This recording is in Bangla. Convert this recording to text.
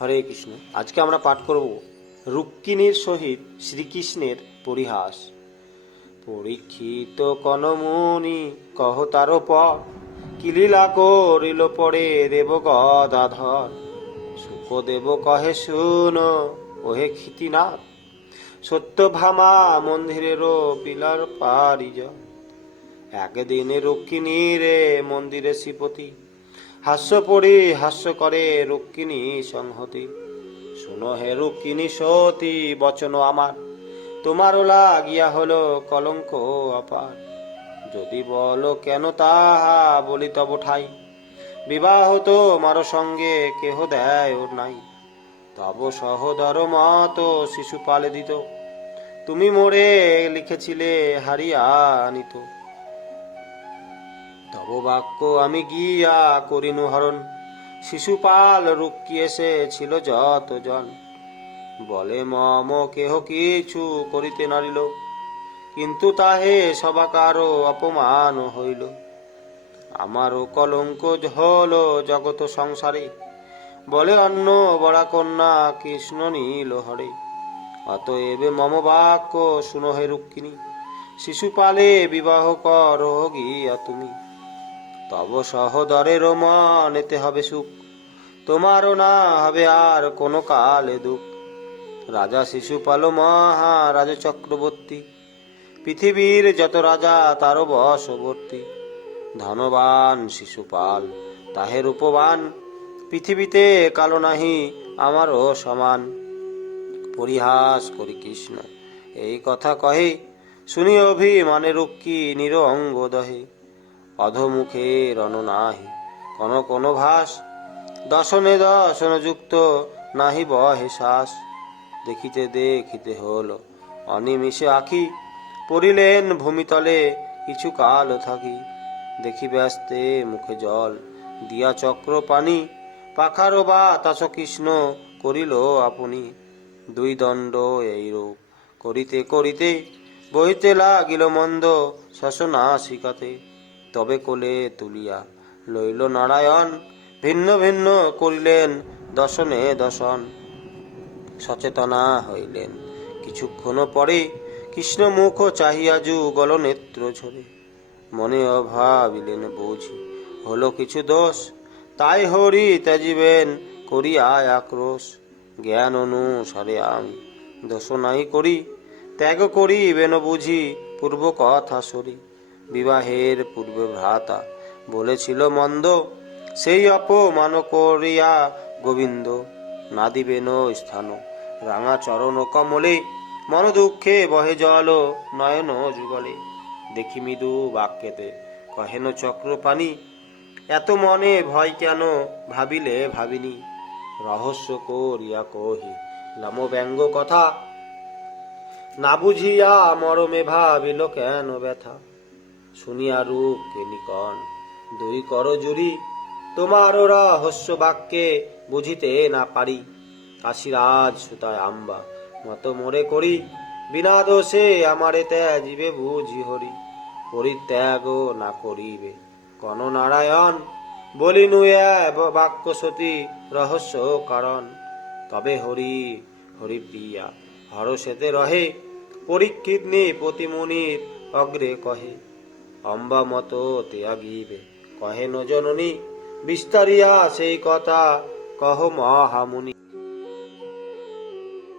হরে কৃষ্ণ। আজকে আমরা পাঠ করব রুক্মিণীর সহিত শ্রীকৃষ্ণের পরিহাস। পরীক্ষিত কনমুনি, কহ তার কিলীলা করিল পরে দেব গদাধর? সুখদেব কহে, শুন, ওহে ক্ষিতিনাথ, সত্য ভামা মন্দিরেরও পিলার পারিজ। একদিনে রুক্মিণী রে মন্দিরে শ্রীপতি হাস্য পড়ি হাস্য করে রুক্মিণী সংহতি। শুনো হে রুক্মিণী সতী, বচন আমার। তোমারও লাগিয়া হলো কলঙ্ক অপার। যদি বলো কেন তাহা, বলি তব ঠাই। বিবাহ তো মারো সঙ্গে, কেহ দেয় ওর নাই। তব সহদর মত শিশু পালে দিত। তুমি মোরে লিখেছিলে হারিয়া আনিত তব বাক্য আমি গিয়া করিনু হরণ। শিশুপাল রুক্কি এসেছিল যতজন। বলে, মম, কেহ কিছু করিতে নারিল, কিন্তু তাহে সবাকারও অপমান হইল। আমারও কলঙ্ক হল জগত সংসারে। বলে অন্য বড়া কন্যা কৃষ্ণ নীল হরে। অতএব মম বাক্য শুনো হে রুক্মিণী, শিশুপালে বিবাহ কর গিয়া তুমি। তব সহদরের মনেতে হবে সুখ। তোমারও না হবে আর কোনো কালে দুঃখ। রাজা শিশুপাল মহারাজ চক্রবর্তী, পৃথিবীর যত রাজা তারও বশবর্তী। ধনবান শিশুপাল, তাহের উপবান, পৃথিবীতে কালো নাহি, আমারও সমান। পরিহাস করি কৃষ্ণ, এই কথা কহে, শুনি অভিমানে রুক্কি নির অঙ্গ দহে। অধমুখে রণ নাহি কোন কোন ভাস দশনে দশন যুক্ত নাহি বহে শ্বাস। দেখিতে দেখিতে হল, অনিমিষে আখি পড়িলেন ভূমিতলে কিছু কাল থাকি। দেখি ব্যস্তে মুখে জল, দিয়া চক্র পানি, পাখারো বা তাস কৃষ্ণ করিল আপনি। দুই দণ্ড এই রূপ করিতে করিতে বহিতে লাগিল মন্দ শাসনা শিখাতে তবে কোলে তুলিয়া লইল নারায়ণ। ভিন্ন ভিন্ন করিলেন দশনে দশন। সচেতনা হইলেন। কিছুক্ষণ পরে কৃষ্ণ মুখ চাহিয়া যুগল নেত্র ঝরে। মনে অভাবিলেন বুঝি, হলো কিছু দোষ। তাই হরি ত্যাজিবেন করিয়া আক্রোশ। জ্ঞান অনুসারে আমি দোষ নাই করি। ত্যাগ করিবেন বুঝি, পূর্ব কথা সরি। বিবাহের পূর্বে ভ্রাতা বলেছিল, মন্দ, সেই অপমান করিয়া গোবিন্দ না দিবেন স্থান। রাঙা চরণ কমলে মন দুঃখে বহে জল, নয়ন যুগলে। দেখি মৃদু বাক্যেতে, কহেন চক্র পানি এত মনে ভয় কেন? ভাবিলে ভাবিনি। রহস্য করিয়া কহি, লাম ব্যঙ্গ কথা। না বুঝিয়া মরমে ভাবিল কেন ব্যথা? শুনিয়া রূপ কেনিকন। দুই কর জুড়ি, তোমার রহস্য বাক্যে বুঝিতে না পারি। কাশিরাজ সুতায় আম্বা, মত মোরে করি, বিনা দোষে আমারে ত্যাজিবে বুঝি হরি। পরিত্যাগ না করিবে কন নারায়ণ বলি নুয়ে বাক্য সতী রহস্য কারণ। তবে হরি হরি প্রিয়া, হরসেতে রহে পরীক্ষিতনি প্রতিমুনির অগ্রে কহে। অম্বা মত ত্যাগিবে। কহেন জননী বিস্তারিয়া সেই কথা কহ মহামুনি।